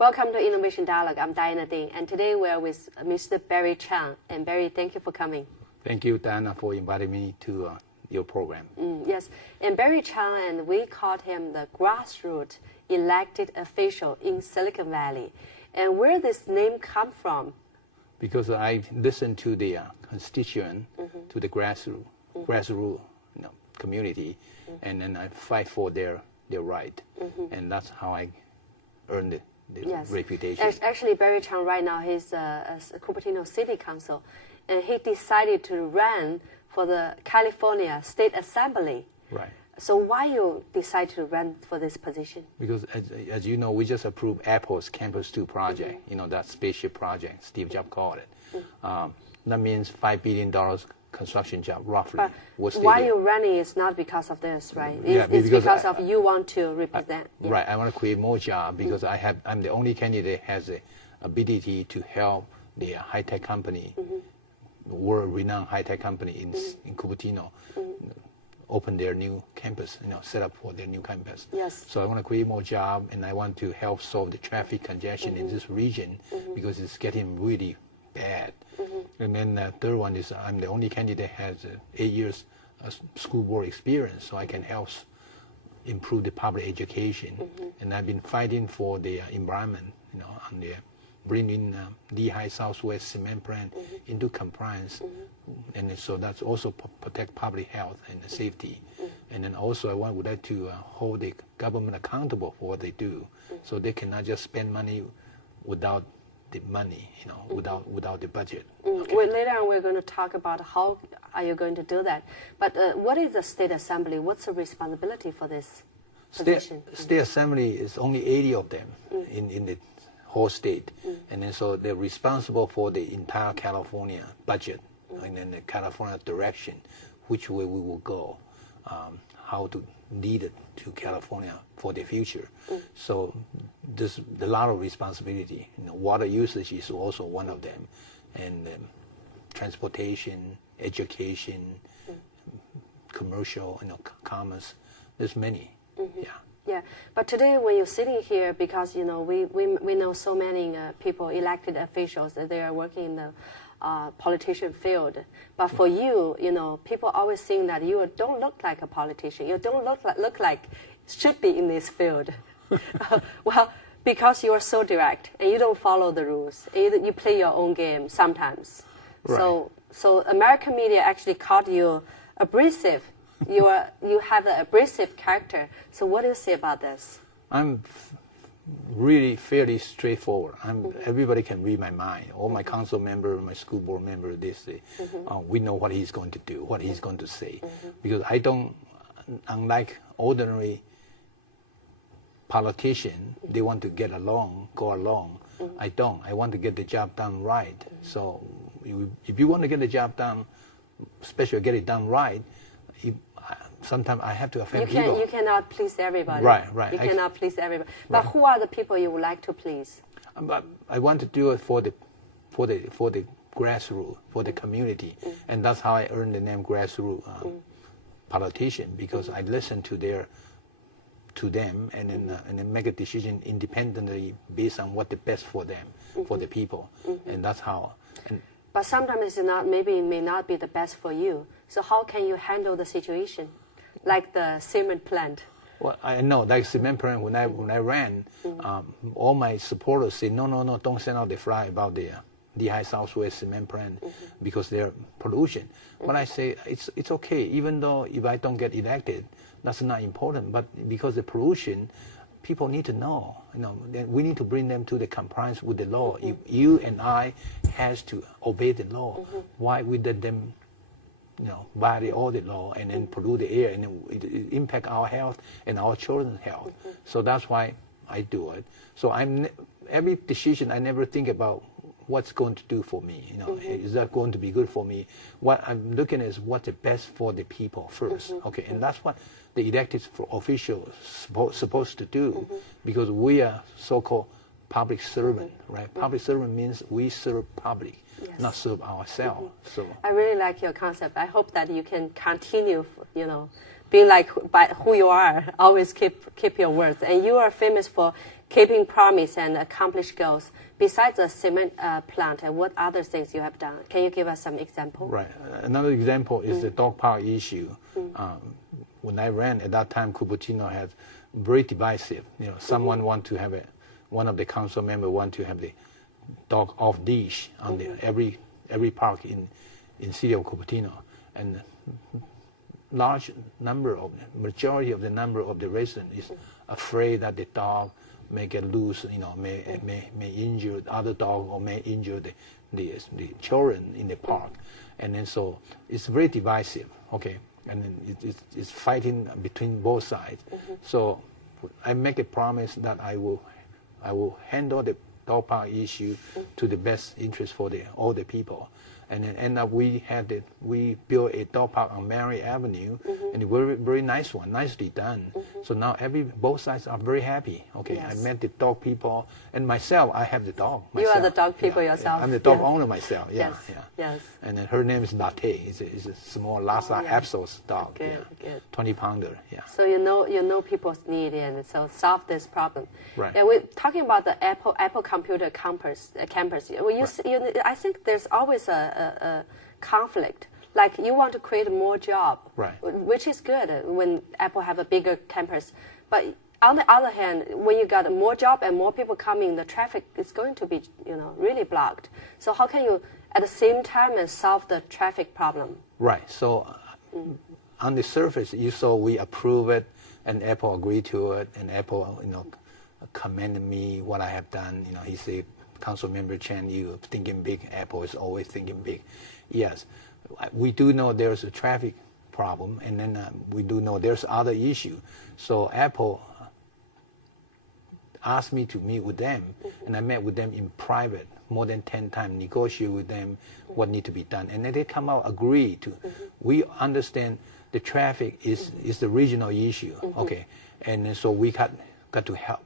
Welcome to Innovation Dialogue. I'm Diana Ding, and today we are with Mr. Barry Chang. And Barry, thank you for coming. Thank you, Diana, for inviting me to your program. Yes, and Barry Chang, and we called him the grassroots elected official in Silicon Valley. And where this name come from? Because I listen to the constituent, to the grassroots community, and then I fight for their right, and that's how I earned the reputation. Actually, Barry Chang right now he's a Cupertino City Council, and he decided to run for the California State Assembly. Right. So why you decide to run for this position? Because as you know, we just approved Apple's Campus 2 project, that spaceship project, Steve Jobs called it. That means $5 billion construction job, roughly. But why you're running is not because of this, right? It's because of you want to represent. Right, I want to create more jobs because I'm the only candidate that has the ability to help the high-tech company, world-renowned high-tech company in Cupertino, open their new campus, set up for their new campus. Yes. So I want to create more jobs, and I want to help solve the traffic congestion in this region because it's getting really bad. And then the third one is I'm the only candidate that has 8 years school board experience, so I can help improve the public education. And I've been fighting for the environment, on the bringing Lehigh Southwest cement plant into compliance, and so that's also protect public health and safety. And then also I would like to hold the government accountable for what they do, so they cannot just spend money without the money, without the budget. Okay. Well, later on we're going to talk about how are you going to do that. But what is the state assembly? What's the responsibility for this position? State assembly is only 80 of them in the whole state, and then so they're responsible for the entire California budget, and then the California direction, which way we will go, how to lead it to California for the future. So there's a lot of responsibility. Water usage is also one of them, and transportation, education, commercial, commerce. There's many. Yeah, but today when you're sitting here, because we know so many people, elected officials, that they are working in the politician field. But for you, people always think that you don't look like a politician. You don't look like should be in this field. Well, because you are so direct and you don't follow the rules. You play your own game sometimes. Right. So American media actually called you abrasive. You have an abrasive character. So what do you say about this? I'm really fairly straightforward. Everybody can read my mind. All my council member, my school board member, they say, we know what he's going to do, what he's going to say. Because I don't, unlike ordinary politicians, they want to get along, go along. I don't. I want to get the job done right. So if you want to get the job done, especially get it done right, sometimes I have to offend people. You cannot please everybody. Right. You cannot please everybody. But who are the people you would like to please? I want to do it for the grassroots, for the community, and that's how I earned the name grassroots politician, because I listen to them and then make a decision independently based on what the best for them, for the people, and that's how. But sometimes maybe it may not be the best for you. So how can you handle the situation, like the cement plant? Well, I know, like cement plant, when I ran, all my supporters say, no, don't send out the fly about the Lehigh Southwest cement plant because they're pollution. But I say, it's okay, even though if I don't get elected, that's not important. But because the pollution, people need to know. We need to bring them to the compliance with the law. If you and I has to obey the law, why we let them, violate all the law and then pollute the air and it impact our health and our children's health? So that's why I do it. So every decision I never think about what's going to do for me. Is that going to be good for me? What I'm looking at is what's the best for the people first. Okay, and that's what the elected officials supposed to do, because we are so-called public servant, right? Public servant means we serve public, not serve ourselves. So I really like your concept. I hope that you can continue, be like by who you are. Always keep your words. And you are famous for keeping promise and accomplish goals. Besides the cement plant, what other things you have done? Can you give us some example? Right. Another example is the dog park issue. When I ran at that time, Cupertino had very divisive. Someone want to have one of the council member want to have the dog off leash on every park in city of Cupertino, and majority of the number of the residents is afraid that the dog may get loose, may injure the other dog or may injure the children in the park, and then so it's very divisive. Okay, and then it's fighting between both sides. So I make a promise that I will handle the dog park issue to the best interest for all the people. And then end up we built a dog park on Mary Avenue, and a very, very nice one, nicely done. So now both sides are very happy. Okay, yes. I met the dog people, and myself, I have the dog. You are the dog people yourself. Yeah. I'm the dog owner myself. Yeah, yes. Yes. And then her name is Latte. It's a small Lhasa Apsos dog. Good, good. 20-pounder. Yeah. So you know people's need, and so solve this problem. Right. And we're talking about the Apple Computer campus. I think there's always a conflict. Like you want to create more job, right? Which is good when Apple have a bigger campus. But on the other hand, when you got more job and more people coming, the traffic is going to be really blocked. So how can you at the same time solve the traffic problem? Right. So on the surface, you saw we approve it, and Apple agreed to it, and Apple commended me what I have done. He said, Council Member Chang, you thinking big. Apple is always thinking big. Yes, we do know there's a traffic problem, and then we do know there's other issue. So Apple asked me to meet with them, and I met with them in private more than 10 times, negotiate with them what need to be done, and then they come out agree to. We understand the traffic is the regional issue, okay, and then so we got to help.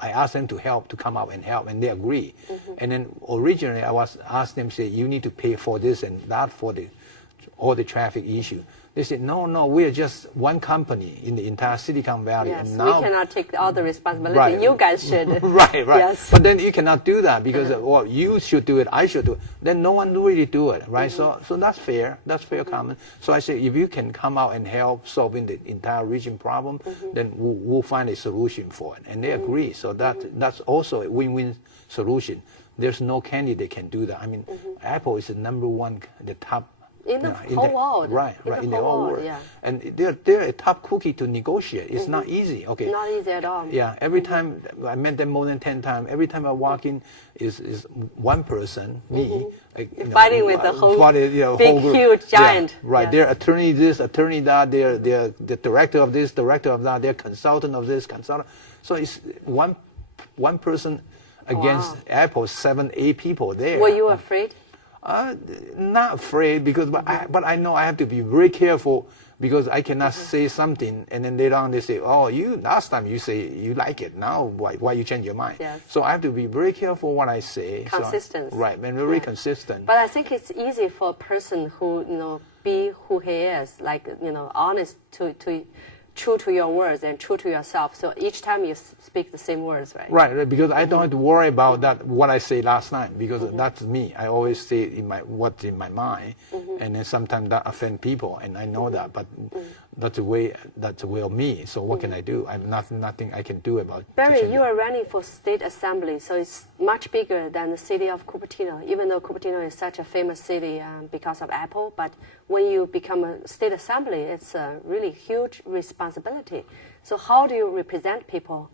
I asked them to help, to come out and help, and they agree. And then originally I was asked them, say, you need to pay for this and that for all the traffic issue. They said, no, we are just one company in the entire Silicon Valley. Yes, and now, we cannot take all the responsibility. Right. You guys should. Right. Yes. But then you cannot do that because, well, you should do it, I should do it. Then no one really do it, right? So that's fair. That's fair comment. So I say, if you can come out and help solving the entire region problem, then we'll find a solution for it. And they agree. So that's also a win-win solution. There's no candidate can do that. I mean, Apple is the number one, the top. In the whole world. Right, in the whole world. Yeah. And they're a top cookie to negotiate. It's not easy. Okay. Not easy at all. Yeah, every time, I met them more than 10 times. Every time I walk in, is one person, me. Fighting with the whole big, whole group. Huge giant. Yeah, right, yes. They're attorney this, attorney that, they're the director of this, director of that, they're consultant of this, consultant. So it's one person against Apple, 7, 8 people there. Were you afraid? Not afraid, because but I know I have to be very careful, because I cannot say something and then later on they say, oh, last time you say you like it, now why you change your mind? Yes. So I have to be very careful what I say. Consistent. So, right, and very consistent. But I think it's easy for a person who be who he is, like honest to true to your words and true to yourself. So each time you speak the same words, right? Right, because I don't have to worry about that, what I say last night, because that's me. I always say what's in my mind, and then sometimes that offend people, and I know that, but that's the way of me. So what can I do? I'm nothing I can do about it. Barry, you are running for state assembly, so it's much bigger than the city of Cupertino, even though Cupertino is such a famous city because of Apple. But when you become a state assembly, it's a really huge responsibility. So how do you represent people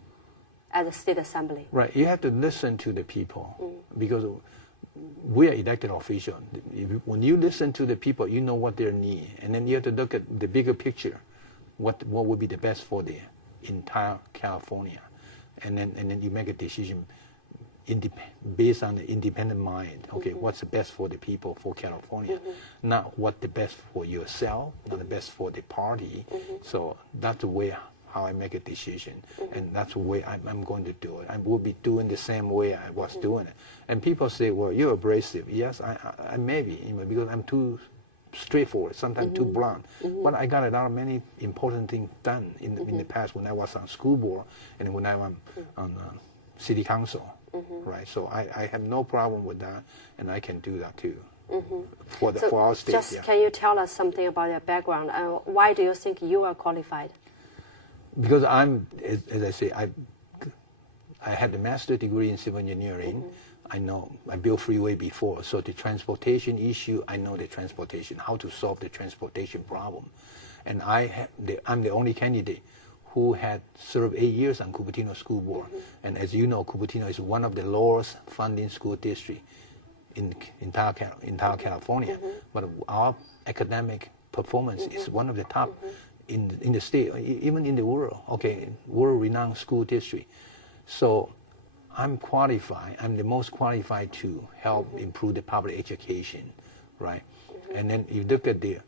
as a state assembly? Right, you have to listen to the people, because we are elected officials. When you listen to the people, you know what their need, and then you have to look at the bigger picture, what would be the best for the entire California, and then you make a decision based on the independent mind. Okay, what's the best for the people for California, not what the best for yourself, not the best for the party. So that's the way how I make a decision, and that's the way I'm going to do it. I will be doing the same way I was doing it. And people say, well, you're abrasive. Yes, I may be, because I'm too straightforward, sometimes too blunt. But I got a lot of many important things done in the past when I was on school board, and when I was on city council, right? So I have no problem with that, and I can do that too. For our state. Just can you tell us something about your background? Why do you think you are qualified? Because as I say, I had a master's degree in civil engineering. I built freeway before, so the transportation issue, I know the transportation, how to solve the transportation problem. And I'm the only candidate who had served 8 years on Cupertino School Board. And as you know, Cupertino is one of the lowest funding school districts in entire California. But our academic performance is one of the top in the state, even in the world, world-renowned school district. So I'm qualified. I'm the most qualified to help improve the public education, right? And then you look at the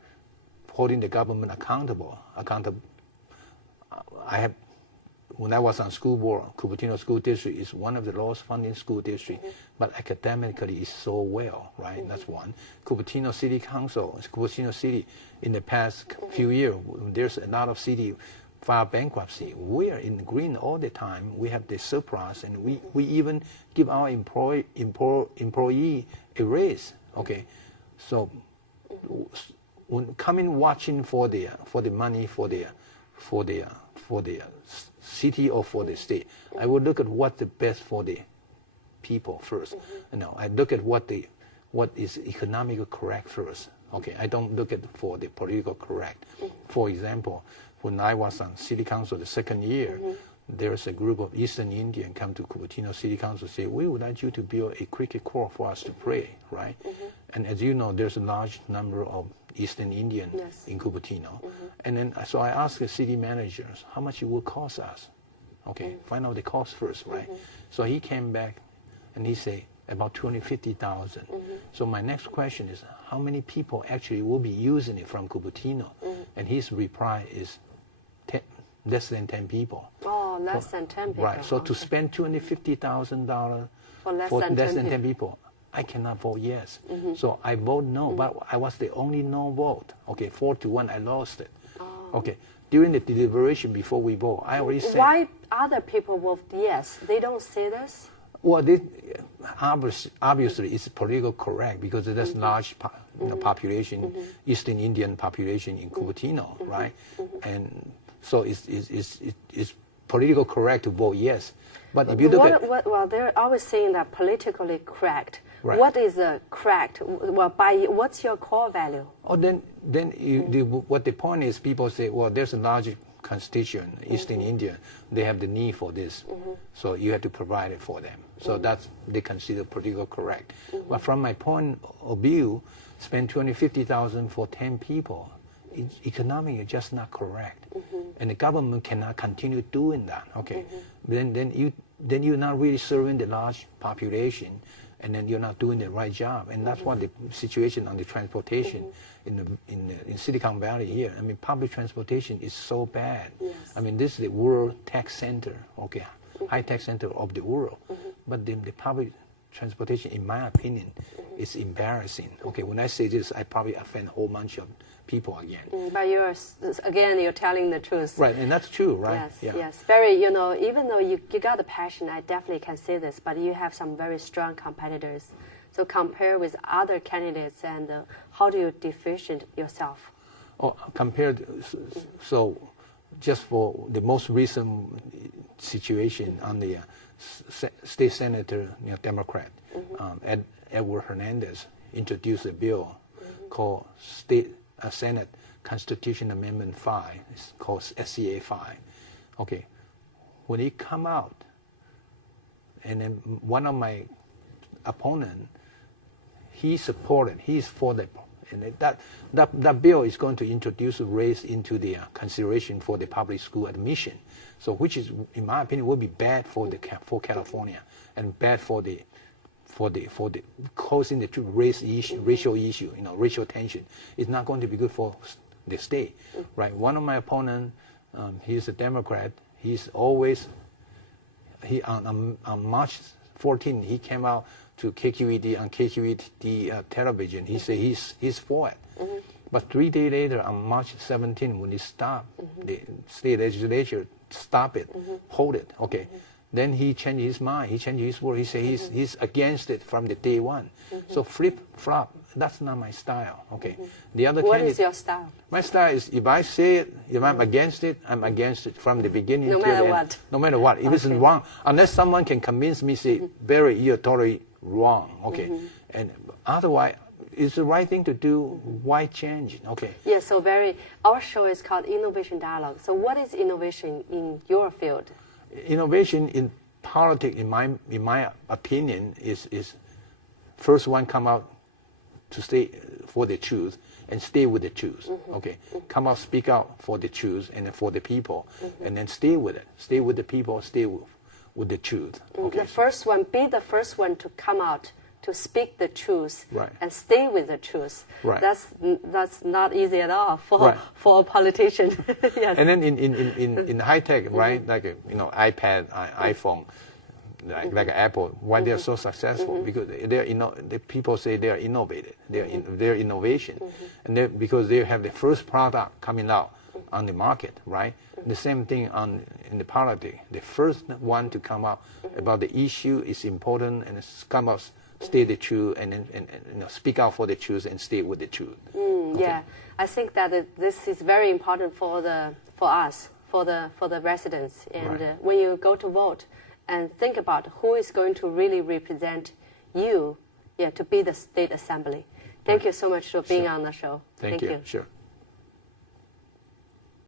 holding the government accountable. When I was on school board, Cupertino School District is one of the lowest funding school districts, but academically is so well, right? That's one. Cupertino City Council, Cupertino City, in the past few years, there's a lot of city file bankruptcy. We are in green all the time. We have the surplus, and we even give our employee a raise. Okay, so when coming watching for the money for the city or for the state, I would look at what's the best for the people first. I look at what is economically correct first. Okay, I don't look at for the political correct. For example, when I was on city council the second year, there's a group of Eastern Indian come to Cupertino City Council say, we would like you to build a cricket court for us to play, right? And as you know, there's a large number of Eastern Indian in Cupertino. And then so I asked the city managers, how much it will cost us? Okay, find out the cost first, right? So he came back and he said about $250,000. So my next question is, how many people actually will be using it from Cupertino? And his reply is less than 10 people. Oh, less than 10 people. Right, so to spend $250,000 for less than 10 people, I cannot vote yes. So I vote no, but I was the only no vote. Okay, 4-1, I lost it. Okay, during the deliberation before we vote, I already said... Why other people vote yes? They don't say this? Well, obviously it's politically correct because there's large population, Eastern Indian population in Cupertino, right? And so it's politically correct to vote yes. But if you look at... Well, they're always saying that politically correct. Right. What is correct? Well, what's your core value? Oh, then what the point is, people say, well, there's a large constituent, Eastern India, they have the need for this, so you have to provide it for them. So that's they consider politically correct. But from my point of view, spend $250,000 for 10 people, economically just not correct, and the government cannot continue doing that. Okay, then you're not really serving the large population, and then you're not doing the right job. And that's what the situation on the transportation in Silicon Valley here. I mean, public transportation is so bad. Yes. I mean, this is the world tech center, okay, high tech center of the world. But the public transportation, in my opinion, is embarrassing. Okay, when I say this, I probably offend a whole bunch of people again. But you're telling the truth. Right, and that's true, right? Yes, yes. Barry, even though you got the passion, I definitely can say this, but you have some very strong competitors. So compare with other candidates, and how do you differentiate yourself? Oh, so just for the most recent situation on the state senator, Democrat, Edward Hernandez introduced a bill called Senate Constitution Amendment 5. It's called SCA 5. Okay, when it come out, and then one of my opponent, he's for the, and that bill is going to introduce race into the consideration for the public school admission. So, which is, in my opinion, will be bad for California and bad for the causing the racial issue, racial tension. It's not going to be good for the state, right? One of my opponents, he's a Democrat. He's always on March 14, he came out to KQED on KQED television. He said he's for it. But 3 days later, on March 17, when he stopped, the state legislature stopped it, hold it. Okay, Then he changed his mind. He changed his word. He said he's against it from the day one. So flip-flop, that's not my style. Okay. The other What is your style? My style is if I say it, if I'm against it, I'm against it from the beginning No to matter the what. end. No matter what. If it's wrong, unless someone can convince me, say, Barry, you're totally wrong. Okay. And otherwise, it's the right thing to do. Why change? Okay. Yeah, so Barry, our show is called Innovation Dialogue. So what is innovation in your field? Innovation in politics, in my opinion, is first one come out to stay for the truth and stay with the truth. Okay, come out, speak out for the truth and for the people, and then stay with it. Stay with the people. Stay with the truth. Okay. The first one, be the first one to come out to speak the truth Right. and stay with the truth. Right. That's not easy at all for Right. for a politician. Yes. And then in high tech, right, like iPad, iPhone, like Apple, why they are so successful? Because the people say they are innovative, they're innovation, and because they have the first product coming out on the market, right? The same thing in the politics. The first one to come out about the issue is important, and come out, stay the truth, and speak out for the truth and stay with the truth. Okay. Yeah, I think that this is very important for us, for the residents, and Right. When you go to vote, and think about who is going to really represent you, to be the state assembly. Thank you so much for being on the show. Thank you. Sure.